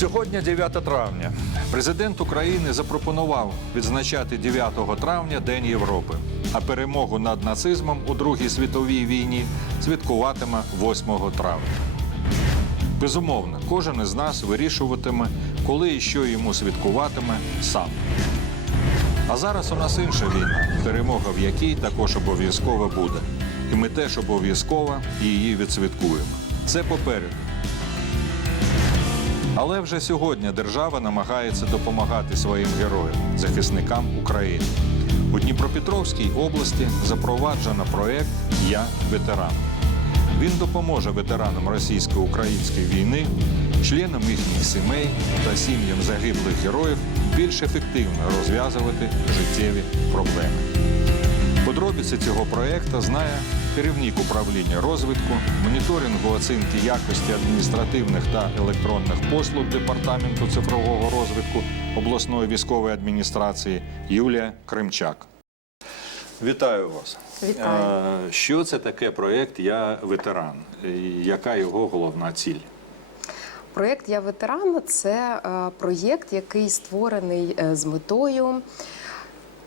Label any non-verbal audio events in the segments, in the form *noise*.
Сьогодні 9 травня. Президент України запропонував відзначати 9 травня День Європи, а перемогу над нацизмом у Другій світовій війні святкуватиме 8 травня. Безумовно, кожен із нас вирішуватиме, коли і що йому святкуватиме сам. А зараз у нас інша війна, перемога в якій також обов'язково буде. І ми теж обов'язково її відсвяткуємо. Це попереду. Але вже сьогодні держава намагається допомагати своїм героям, захисникам України. У Дніпропетровській області запроваджено проект Я ветеран. Він допоможе ветеранам російсько-української війни, членам їхніх сімей та сім'ям загиблих героїв більш ефективно розв'язувати життєві проблеми. Подробиці цього проекту знає керівник управління розвитку, моніторингу оцінки якості адміністративних та електронних послуг департаменту цифрового розвитку обласної військової адміністрації Юлія Кримчак. Вітаю вас. Вітаю. Е, Що це таке проект Я ветеран? Яка його головна ціль? Проєкт Я ветеран це е, проєкт, який створений е, з метою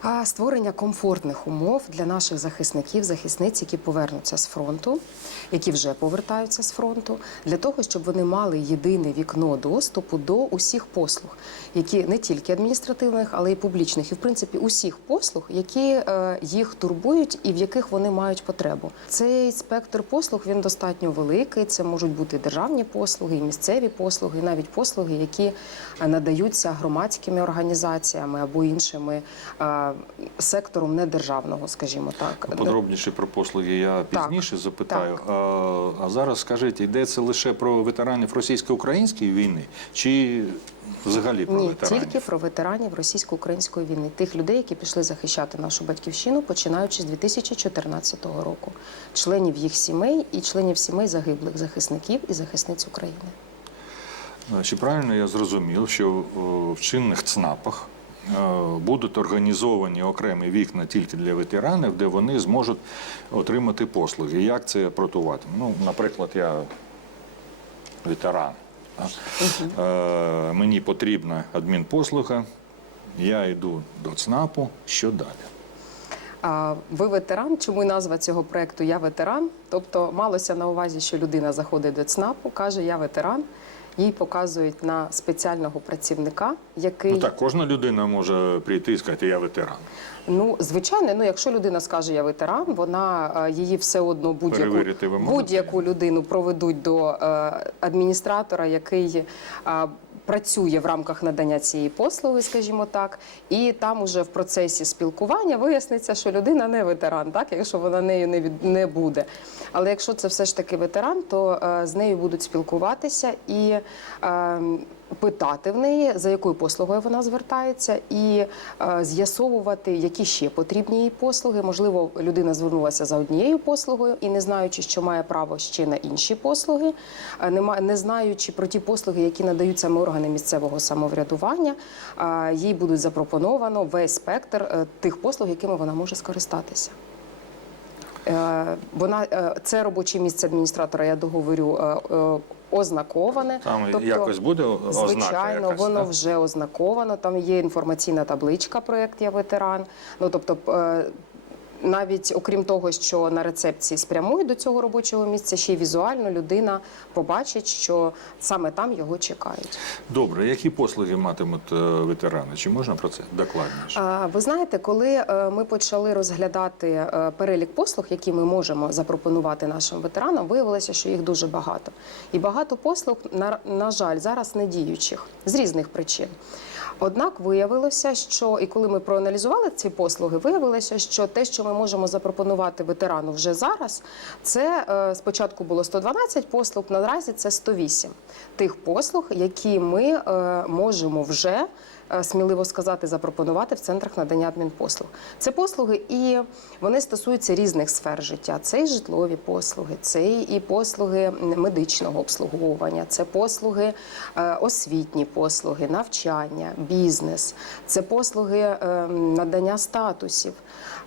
е, створення комфортних умов для наших захисників, захисниць, які повернуться з фронту, які вже повертаються з фронту, для того, щоб вони мали єдине вікно доступу до усіх послуг, які не тільки адміністративних, але й публічних, і в принципі усіх послуг, які е, їх турбують і в яких вони мають потребу. Цей спектр послуг він достатньо великий. Це можуть бути державні послуги, і місцеві послуги, і навіть послуги, які е, надаються громадськими організаціями або іншими сектором недержавного, скажімо так. Подробніше про послуги я Так, пізніше запитаю. так. А, а зараз скажіть, йдеться лише про ветеранів російсько-української війни чи взагалі про Ні, ветеранів? тільки про ветеранів російсько-української війни, тих людей, які пішли захищати нашу батьківщину, починаючи з 2014 року, членів їх сімей і членів сімей загиблих захисників і захисниць України. Чи правильно я зрозумів, що в чинних ЦНАПах будуть організовані окремі вікна тільки для ветеранів, де вони зможуть отримати послуги? Як це протувати? Ну, наприклад, я ветеран. е, Мені потрібна адмінпослуга, я йду до ЦНАПу. Що далі? А ви ветеран? Чому назва цього проекту Я ветеран? Тобто малося на увазі, що людина заходить до ЦНАПу, каже Я ветеран. Їй показують на спеціального працівника, який Ну так, кожна людина може прийти і сказати, я ветеран. Ну, звичайно, ну якщо людина скаже я ветеран, вона е, її все одно будь-яку Перевірити ви можете? будь-яку людину проведуть до е, адміністратора, який е, працює в рамках надання цієї послуги, скажімо так, і там уже в процесі спілкування виясниться, що людина не ветеран, так якщо вона нею не від не буде. Але якщо це все ж таки ветеран, то е, з нею будуть спілкуватися і. Е, питати в неї, за якою послугою вона звертається, і е, з'ясовувати, які ще потрібні їй послуги. Можливо, людина звернулася за однією послугою і не знаючи, що має право ще на інші послуги, е, не, знаючи про ті послуги, які надають саме органи місцевого самоврядування, е, їй будуть запропоновано весь спектр тих послуг, якими вона може скористатися. Вона це робоче місце адміністратора. Я договорю ознаковане. Там якось буде ознака Звичайно, якась, воно так? вже ознаковано. Там є інформаційна табличка Проект Я ветеран. Ну тобто. Навіть окрім того, що на рецепції спрямують до цього робочого місця, ще й візуально людина побачить, що саме там його чекають. Добре, які послуги матимуть е, ветерани? Чи можна про це докладніше? Ви знаєте, коли е, ми почали розглядати е, перелік послуг, які ми можемо запропонувати нашим ветеранам, виявилося, що їх дуже багато. І багато послуг, на, на жаль, зараз не діючих з різних причин. Однак виявилося, що і коли ми проаналізували ці послуги, виявилося, що те, що ми можемо запропонувати ветерану вже зараз, це е, спочатку було 112 послуг, наразі це 108 тих послуг, які ми е, можемо вже сміливо сказати, запропонувати в центрах надання адмінпослуг. Це послуги, і вони стосуються різних сфер життя. Це і житлові послуги, це і послуги медичного обслуговування, це послуги е, освітні послуги, навчання, бізнес, це послуги е, надання статусів,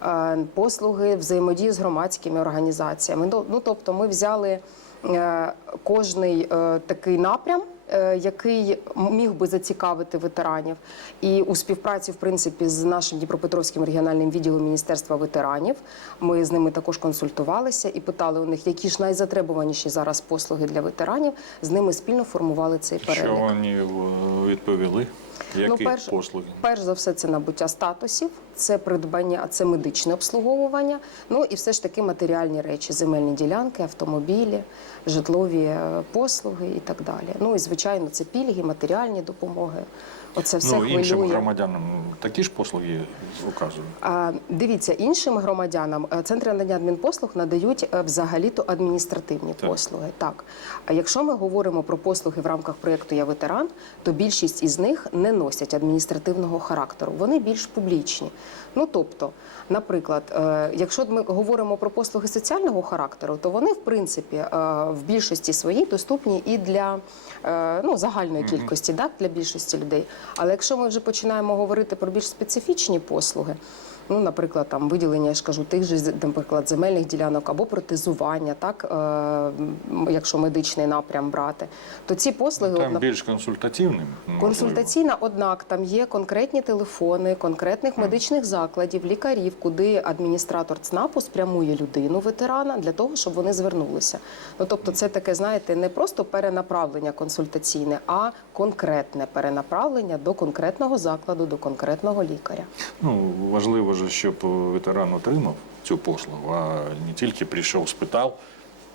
е, послуги взаємодії з громадськими організаціями. Ну, ну тобто, ми взяли е, кожний е, такий напрям е, який міг би зацікавити ветеранів. І у співпраці, в принципі, з нашим Дніпропетровським регіональним відділом Міністерства ветеранів ми з ними також консультувалися і питали у них, які ж найзатребуваніші зараз послуги для ветеранів. З ними спільно формували цей перелік. Що вони е, відповіли? Які перш, послуги? перш за все, це набуття статусів, це придбання, це медичне обслуговування. Ну і все ж таки матеріальні речі: земельні ділянки, автомобілі, житлові е, послуги і так далі. Ну і звичайно, це пільги, матеріальні допомоги. Оце все ну, іншим хвилює. громадянам такі ж послуги указують. А, Дивіться, іншим громадянам е, центри надання адмінпослуг надають е, взагалі-то адміністративні Так. послуги. Так, а якщо ми говоримо про послуги в рамках проєкту Я ветеран, то більшість із них не носять адміністративного характеру. Вони більш публічні. Ну тобто, наприклад, е, якщо ми говоримо про послуги соціального характеру, то вони в принципі в більшості своїй доступні і для ну, загальної кількості, так, для більшості людей. Але якщо ми вже починаємо говорити про більш специфічні послуги, ну, наприклад, там виділення, я ж кажу, тих же, наприклад, земельних ділянок або протезування, так, е, якщо медичний напрям брати, то ці послуги Там одна- більш консультативним. Консультаційна, однак там є конкретні телефони конкретних медичних закладів, лікарів, куди адміністратор ЦНАПу спрямує людину, ветерана, для того, щоб вони звернулися. Ну тобто, це таке, знаєте, не просто перенаправлення консультаційне, а конкретне перенаправлення до конкретного закладу, до конкретного лікаря. Ну, важливо ж, щоб ветеран отримав цю послугу, а не тільки прийшов, спитав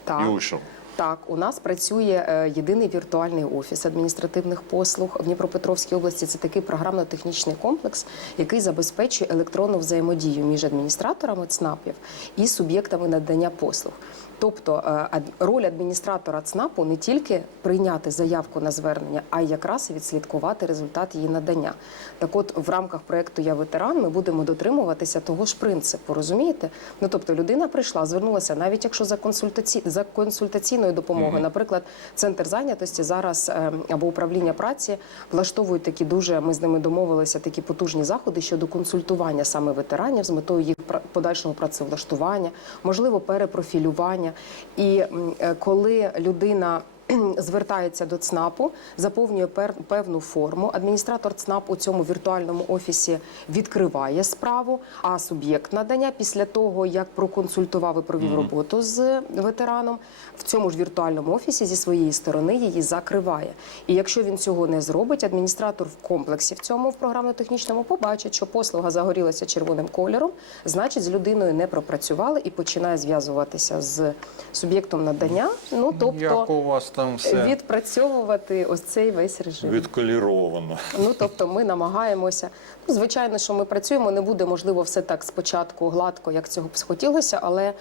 Так. і уйшов. Так, у нас працює е, єдиний віртуальний офіс адміністративних послуг в Дніпропетровській області. Це такий програмно-технічний комплекс, який забезпечує електронну взаємодію між адміністраторами ЦНАПів і суб'єктами надання послуг. Тобто е, роль адміністратора ЦНАПу не тільки прийняти заявку на звернення, а й якраз відслідкувати результат її надання. Так, от в рамках проекту Я ветеран ми будемо дотримуватися того ж принципу. Розумієте? Ну тобто людина прийшла, звернулася, навіть якщо за консультаці... за консультаційною допомогою, наприклад, центр зайнятості зараз е, або управління праці влаштовують такі дуже. Ми з ними домовилися такі потужні заходи щодо консультування саме ветеранів з метою їх подальшого працевлаштування, можливо, перепрофілювання. І е, коли людина *clears throat* звертається до ЦНАПу, заповнює певну форму. Адміністратор ЦНАП у цьому віртуальному офісі відкриває справу. А суб'єкт надання після того, як проконсультував і провів роботу з ветераном, в цьому ж віртуальному офісі зі своєї сторони її закриває. І якщо він цього не зробить, адміністратор в комплексі в цьому в програмно-технічному побачить, що послуга загорілася червоним кольором, значить з людиною не пропрацювали і починає зв'язуватися з суб'єктом надання. Ну тобто Як у вас там все відпрацьовувати ось цей весь режим. відколіровано. Ну тобто, ми намагаємося. Ну, звичайно, що ми працюємо. Не буде можливо все так спочатку гладко, як цього б схотілося, але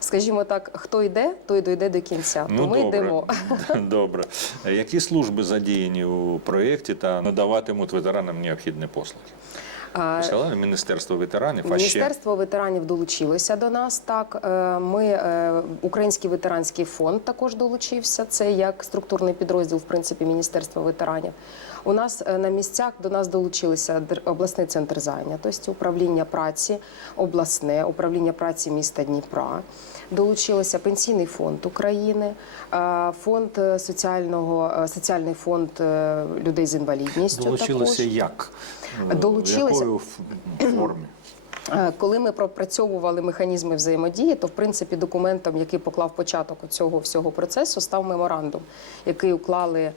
скажімо так, хто йде, той дойде до кінця. То ми йдемо. *laughs* Добре. Які служби задіяні у проєкті та надаватимуть ветеранам необхідні послуги? Сказали Міністерство ветеранів, а ще Міністерство ветеранів долучилося до нас. Так, Е, ми е, Український ветеранський фонд також долучився. Це як структурний підрозділ, в принципі, Міністерства ветеранів. У нас е, на місцях до нас долучилися обласний центр зайнятості, управління праці, обласне управління праці міста Дніпра. Долучилося пенсійний фонд України, е, фонд е, соціального соціальний фонд людей з інвалідністю. долучилися також. як? Долучилися- В якої формі? Коли ми пропрацьовували механізми взаємодії, то в принципі документом, який поклав початок цього всього процесу, став меморандум, який уклали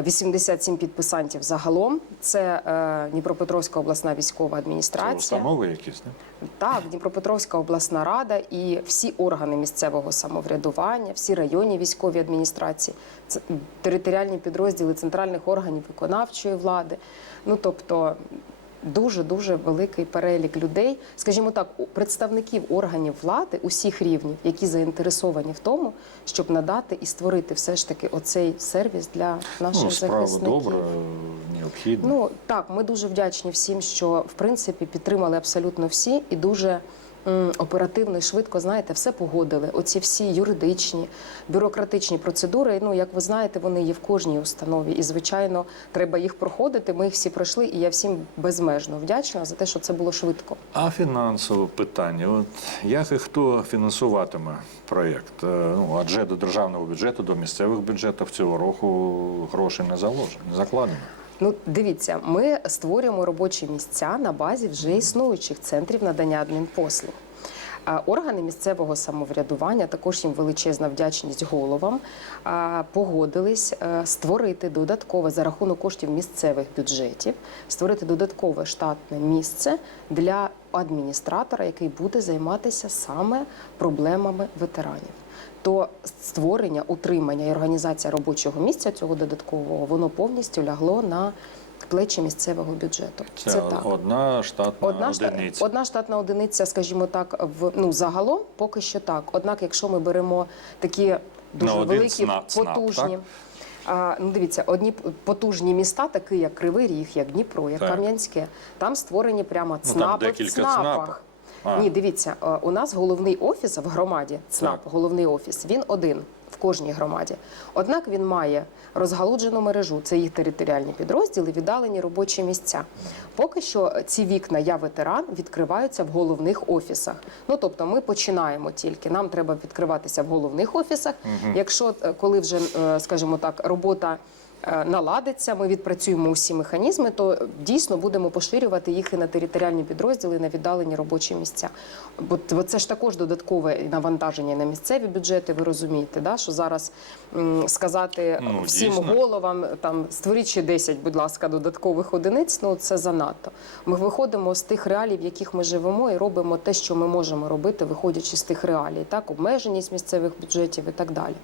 87 підписантів загалом. Це е, Дніпропетровська обласна військова Це адміністрація. установи якісь, не? Так, Дніпропетровська обласна рада і всі органи місцевого самоврядування, всі районні військові адміністрації, територіальні підрозділи центральних органів виконавчої влади. Ну тобто. Дуже дуже великий перелік людей, скажімо так, представників органів влади усіх рівнів, які заінтересовані в тому, щоб надати і створити все ж таки оцей сервіс для наших Ну, справа захисників. добра, необхідна. Ну так, ми дуже вдячні всім, що в принципі підтримали абсолютно всі, і дуже оперативно і швидко, знаєте, все погодили. Оці всі юридичні, бюрократичні процедури. Ну, як ви знаєте, вони є в кожній установі. І, звичайно, треба їх проходити. Ми їх всі пройшли, і я всім безмежно вдячна за те, що це було швидко. А фінансове питання. От як і хто фінансуватиме проєкт? Е, Ну, адже до державного бюджету, до місцевих бюджетів цього року грошей не заложено, не закладено. Ну, дивіться, ми створюємо робочі місця на базі вже існуючих центрів надання адмінпослуг. Органи місцевого самоврядування, також їм величезна вдячність головам, погодились е, створити додаткове за рахунок коштів місцевих бюджетів, створити додаткове штатне місце для адміністратора, який буде займатися саме проблемами ветеранів. То створення, утримання і організація робочого місця цього додаткового воно повністю лягло на плечі місцевого бюджету. Це, одна штатна Одна, одиниця. одна штатна одиниця, скажімо так, в ну загалом поки що так. Однак, якщо ми беремо такі дуже На великі, ЦНАП, ЦНАП, потужні. так? А, ну, дивіться, одні потужні міста, такі як Кривий Ріг, як Дніпро, як Так. Кам'янське, там створені прямо Ну, там в ЦНАПах. ЦНАПах. А. Ні, дивіться, е, у нас головний офіс в громаді, ЦНАП, Так. головний офіс, він один в кожній громаді. Однак він має розгалуджену мережу, це їх територіальні підрозділи, віддалені робочі місця. Поки що ці вікна Я ветеран відкриваються в головних офісах. Ну тобто, ми починаємо тільки. Нам треба відкриватися в головних офісах. Якщо е, коли вже, е, скажімо так, робота. Е, Наладиться, ми відпрацюємо усі механізми, то дійсно будемо поширювати їх і на територіальні підрозділи, і на віддалені робочі місця. Бо це ж також додаткове навантаження на місцеві бюджети. Ви розумієте, да? що зараз сказати Ну, всім дійсно. головам там створіть ще 10, будь ласка, додаткових одиниць. Ну це занадто. Ми виходимо з тих реалій, в яких ми живемо, і робимо те, що ми можемо робити, виходячи з тих реалій, так обмеженість місцевих бюджетів і так далі.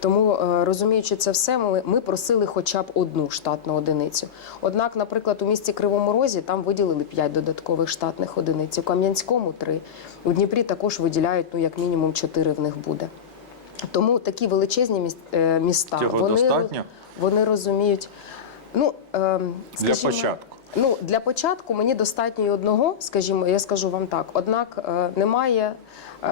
Тому е, розуміючи це все, ми, ми просили хоча б одну штатну одиницю. Однак, наприклад, у місті Кривому Розі там виділили 5 додаткових штатних одиниць, у Кам'янському 3. У Дніпрі також виділяють ну як мінімум 4 в них буде. Тому такі величезні е, міста Цього вони, достатньо? вони розуміють. Ну, е, Для початку. Ну, для початку мені достатньо і одного, скажімо, я скажу вам так. Однак е, немає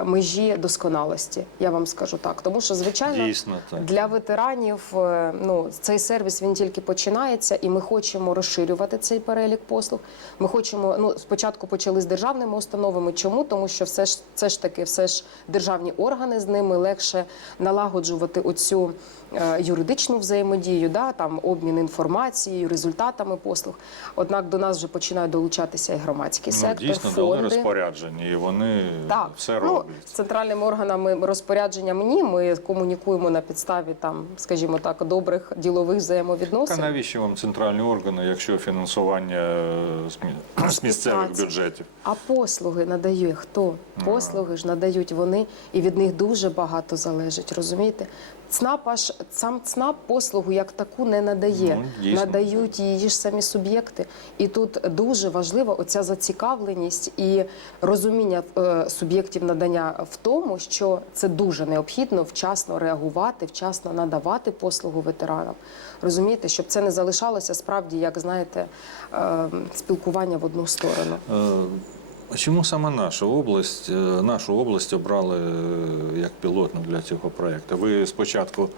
межі досконалості, я вам скажу так. Тому що, звичайно, Дійсно так. для ветеранів е, ну, цей сервіс він тільки починається, і ми хочемо розширювати цей перелік послуг. Ми хочемо, ну, спочатку почали з державними установами. Чому? Тому що все ж це ж таки, все ж державні органи з ними легше налагоджувати оцю е, юридичну взаємодію, да, там обмін інформацією, результатами послуг. Однак до нас вже починають долучатися і громадський Ну, сектор, дійсно дали фонди. розпорядження, і вони Так, все ну, з центральними органами розпорядження мені. Ми комунікуємо на підставі там, скажімо так, добрих ділових А взаємовідносин. навіщо вам центральні органи, якщо фінансування е, з мі- з місцевих бюджетів? А послуги надає хто? Послуги ж надають вони, і від них дуже багато залежить. Розумієте? ЦНАП аж сам ЦНАП послугу як таку не надає. Ну. Надають її ж самі суб'єкти. І тут дуже важлива оця зацікавленість і розуміння е, суб'єктів надання в тому, що це дуже необхідно вчасно реагувати, вчасно надавати послугу ветеранам. Розумієте, щоб це не залишалося справді, як знаєте, е, спілкування в одну сторону. Е, А чому саме наша область, е, нашу область обрали е, як пілотну для цього проєкту? Ви спочатку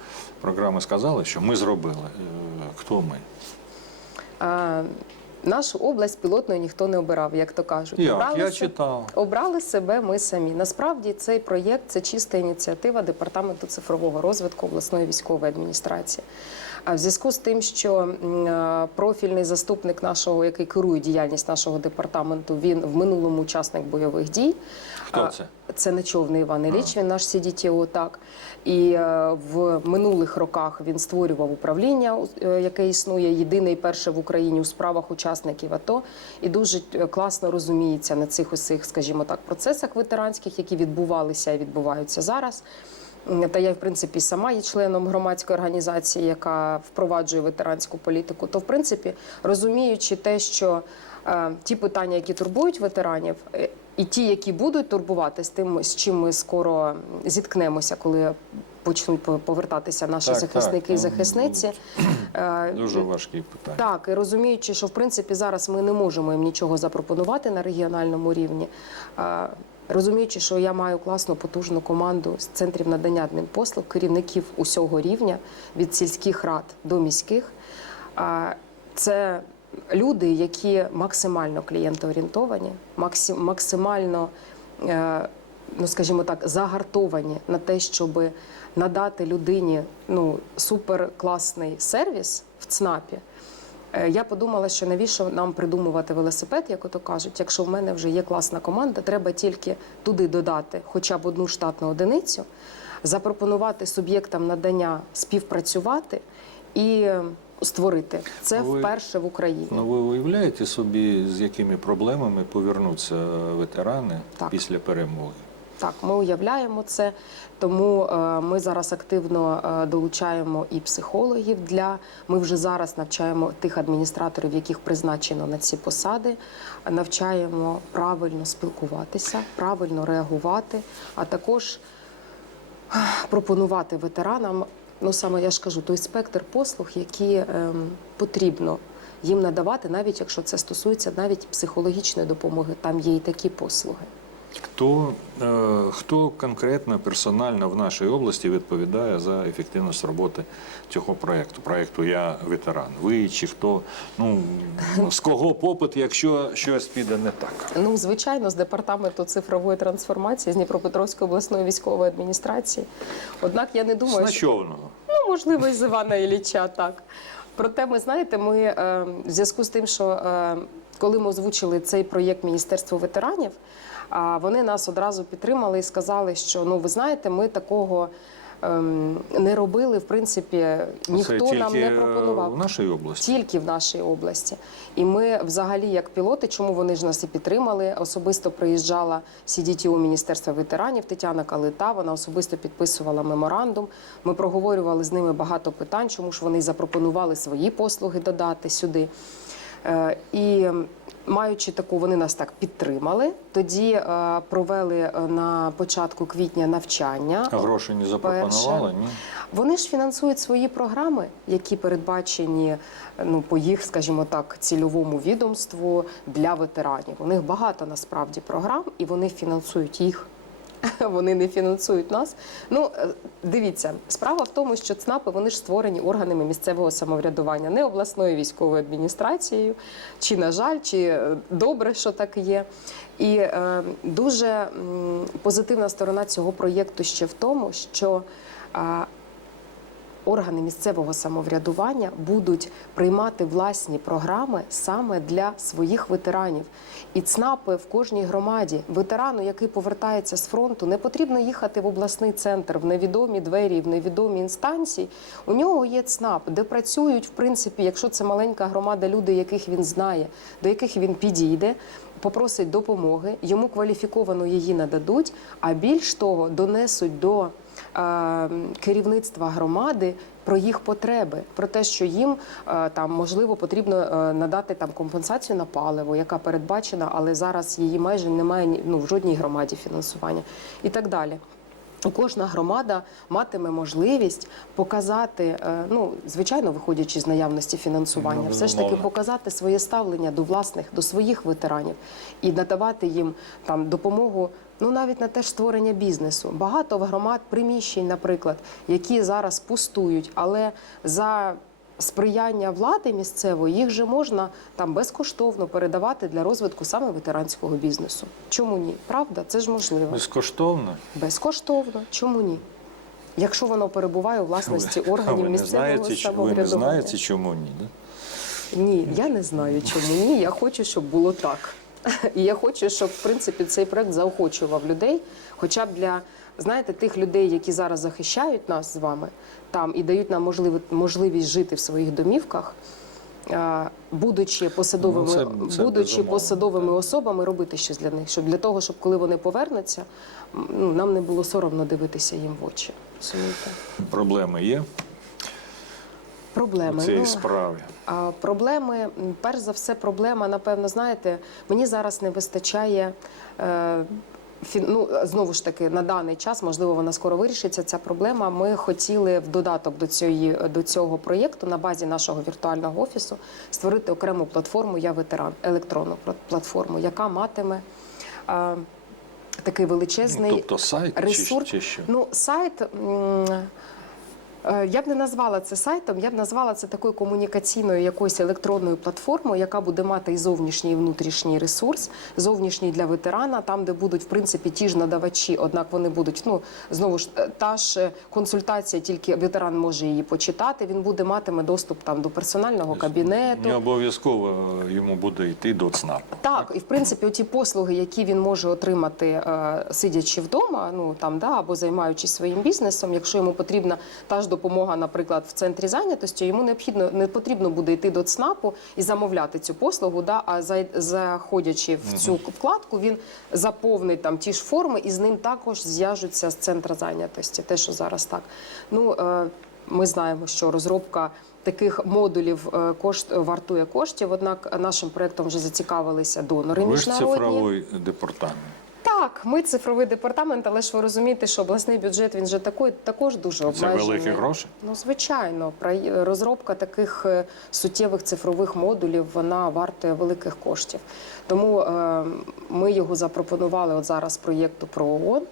програми сказали, що ми зробили. Е, Хто ми? А, нашу область пілотною ніхто не обирав, як то кажуть. Як? Обрали Я читав. Обрали себе ми самі. Насправді цей проєкт це чиста ініціатива департаменту цифрового розвитку обласної військової адміністрації. А в зв'язку з тим, що е, профільний заступник нашого, який керує діяльність нашого департаменту, він в минулому учасник бойових дій. Хто це? Це Нечовний Іван Ілліч, він наш CDTO, так. І е, в минулих роках він створював управління, е, яке існує єдине і перше в Україні у справах учасників АТО, і дуже класно розуміється на цих усіх, скажімо так, процесах ветеранських, які відбувалися і відбуваються зараз. Та я, в принципі, сама є членом громадської організації, яка впроваджує ветеранську політику. То, в принципі, розуміючи те, що е, ті питання, які турбують ветеранів, е, і ті, які будуть турбувати з тим, з чим ми скоро зіткнемося, коли почнуть по- повертатися наші Так, захисники так. і захисниці. е, Дуже важкі питання. так, і розуміючи, що в принципі зараз ми не можемо їм нічого запропонувати на регіональному рівні. Розуміючи, що я маю класну потужну команду з центрів надання адмінпослуг, керівників усього рівня від сільських рад до міських, це люди, які максимально клієнтоорієнтовані, максимально, е, ну скажімо так, загартовані на те, щоб надати людині ну, суперкласний сервіс в ЦНАПі. Е, Я подумала, що навіщо нам придумувати велосипед, як ото кажуть, якщо в мене вже є класна команда, треба тільки туди додати хоча б одну штатну одиницю, запропонувати суб'єктам надання співпрацювати і е, створити це Ви- вперше в Україні. Ну, ви уявляєте собі, з якими проблемами повернуться ветерани Так. після перемоги? Так, ми уявляємо це, тому е, ми зараз активно е, долучаємо і психологів для. Ми вже зараз навчаємо тих адміністраторів, яких призначено на ці посади, навчаємо правильно спілкуватися, правильно реагувати, а також е, пропонувати ветеранам. Ну саме я ж кажу, той спектр послуг, які ем, потрібно їм надавати, навіть якщо це стосується навіть психологічної допомоги, там є і такі послуги. Хто, е, хто конкретно персонально в нашій області відповідає за ефективність роботи цього проєкту? Проєкту Я ветеран. Ви чи хто? Ну *laughs* з кого попит, якщо щось піде не так? Ну, звичайно, з департаменту цифрової трансформації з Дніпропетровської обласної військової адміністрації. Однак я не З думаю, що ну, можливо, із Івана Ілліча так. Проте, ми знаєте, ми е, в зв'язку з тим, що е, коли ми озвучили цей проєкт Міністерству ветеранів, вони нас одразу підтримали і сказали, що ну ви знаєте, ми такого. ем, Не робили, в принципі, ніхто Це нам не е, пропонував. в нашій області. Тільки в нашій області. І ми, взагалі, як пілоти, чому вони ж нас і підтримали? Особисто приїжджала CDTO Міністерства ветеранів Тетяна Калита. Вона особисто підписувала меморандум. Ми проговорювали з ними багато питань, чому ж вони запропонували свої послуги додати сюди. Е, І маючи таку, вони нас так підтримали. Тоді е, провели е, на початку квітня навчання. А гроші не запропонували? Ні. Вони ж фінансують свої програми, які передбачені ну по їх, скажімо так, цільовому відомству для ветеранів. У них багато насправді програм, і вони фінансують їх. *laughs* Вони не фінансують нас. Ну е, дивіться, справа в тому, що ЦНАПи вони ж створені органами місцевого самоврядування, не обласною військовою адміністрацією. Чи на жаль, чи е, добре, що так є. І е, дуже позитивна сторона цього проєкту ще в тому, що органи місцевого самоврядування будуть приймати власні програми саме для своїх ветеранів. І ЦНАПи в кожній громаді ветерану, який повертається з фронту, не потрібно їхати в обласний центр, в невідомі двері, в невідомі інстанції. У нього є ЦНАП, де працюють, в принципі, якщо це маленька громада, люди, яких він знає, до яких він підійде. Попросить допомоги, йому кваліфіковано її нададуть, а більш того, донесуть до керівництва громади про їх потреби, про те, що їм е, там можливо потрібно е, надати там компенсацію на паливо, яка передбачена, але зараз її майже немає ну, в жодній громаді фінансування і так далі. Кожна громада матиме можливість показати, е, ну звичайно, виходячи з наявності фінансування, Ну, все ж таки показати своє ставлення до власних, до своїх ветеранів і надавати їм там допомогу. Ну навіть на те ж створення бізнесу. Багато в громад приміщень, наприклад, які зараз пустують, але за сприяння влади місцевої їх же можна там безкоштовно передавати для розвитку саме ветеранського бізнесу. Чому ні? Правда, це ж можливо. Безкоштовно? Безкоштовно. Чому ні? Якщо воно перебуває у власності органів ви місцевого знаєте, чи- ви не знаєте, чому ні? Да? Ні, я не знаю, чому ні. Я хочу, щоб було так. *laughs* І я хочу, щоб в принципі цей проект заохочував людей, хоча б для знаєте, тих людей, які зараз захищають нас з вами там і дають нам можливість жити в своїх домівках. е, Будучи посадовими, Ну, це- це будучи посадовими так. особами, робити щось для них, щоб для того, щоб коли вони повернуться, ну нам не було соромно дивитися їм в очі. Розумієте? Проблеми є Проблеми цій ну, справі. А проблеми, перш за все, проблема, напевно, знаєте, мені зараз не вистачає. Е, Ну, знову ж таки, на даний час, можливо, вона скоро вирішиться. Ця проблема. Ми хотіли в додаток до цієї до цього проєкту на базі нашого віртуального офісу створити окрему платформу Я ветеран, електронну пла- платформу, яка матиме. е, такий величезний Ну, тобто сайт чи- ресурс. чи що? Ну, сайт. Е, Я б не назвала це сайтом, я б назвала це такою комунікаційною якоюсь електронною платформою, яка буде мати і зовнішній, і внутрішній ресурс, зовнішній для ветерана, там, де будуть в принципі ті ж надавачі, однак вони будуть ну знову ж е, та ж е, консультація, тільки ветеран може її почитати. Він буде матиме доступ там до персонального кабінету. Не обов'язково йому буде йти до ЦНАПу. Так, і в принципі, ті послуги, які він може отримати, сидячи вдома, ну там да або займаючись своїм бізнесом, якщо йому потрібна та ж допомога, наприклад, в центрі зайнятості, йому необхідно не потрібно буде йти до ЦНАПу і замовляти цю послугу. Да, а заходячи в цю вкладку, він заповнить там ті ж форми, і з ним також зв'яжуться з центра зайнятості. Те, що зараз так. Ну е, ми знаємо, що розробка. Таких модулів е, кошт вартує коштів. Однак нашим проектом вже зацікавилися донори Ви ж міжнародні. цифровий департамент. Так, ми цифровий департамент, але ж ви розумієте, що обласний бюджет він же такий, також дуже Це великі гроші. Ну, звичайно, розробка таких е, суттєвих цифрових модулів вона вартує великих коштів. Тому е, ми його запропонували от зараз проєкту про ООН.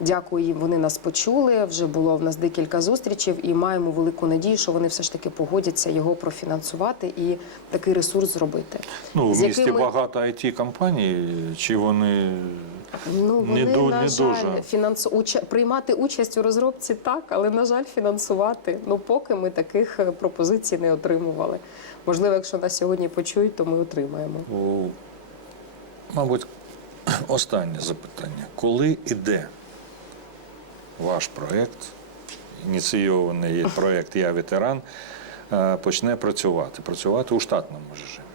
Дякую їм, вони нас почули. Вже було в нас декілька зустрічей, і маємо велику надію, що вони все ж таки погодяться його профінансувати і такий ресурс зробити. Ну, в місті якими- багато it компаній чи вони Ну, вони, Не ду- на не жаль, дуже. фінансу... уча- приймати участь у розробці так, але, на жаль, фінансувати. Ну, поки ми таких е, пропозицій не отримували. Можливо, якщо нас сьогодні почують, то ми отримаємо. О, Мабуть, *clears throat* останнє запитання. Коли іде ваш проєкт, ініційований проєкт Я ветеран, е, почне працювати? Працювати у штатному режимі.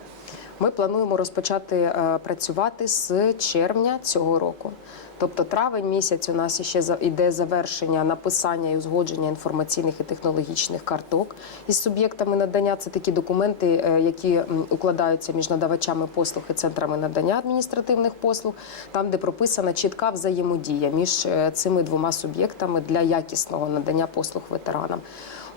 Ми плануємо розпочати е, працювати з червня цього року. Тобто травень місяць у нас ще іде завершення написання і узгодження інформаційних і технологічних карток із суб'єктами надання. Це такі документи, е, які укладаються між надавачами послуг і центрами надання адміністративних послуг, там, де прописана чітка взаємодія між е, цими двома суб'єктами для якісного надання послуг ветеранам.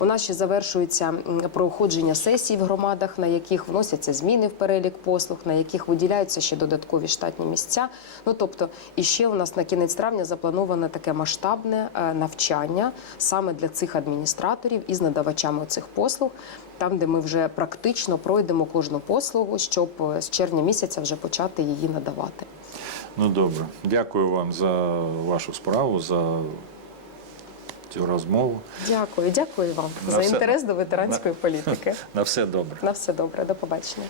У нас ще завершується проходження сесій в громадах, на яких вносяться зміни в перелік послуг, на яких виділяються ще додаткові штатні місця. Ну тобто, і ще у нас на кінець травня заплановане таке масштабне е, навчання саме для цих адміністраторів із надавачами цих послуг, там, де ми вже практично пройдемо кожну послугу, щоб е, з червня місяця вже почати її надавати. Ну добре. Дякую вам за вашу справу, за цю розмову. Дякую, дякую вам На за все- інтерес до ветеранської політики. *laughs* На все добре. На все добре, до побачення.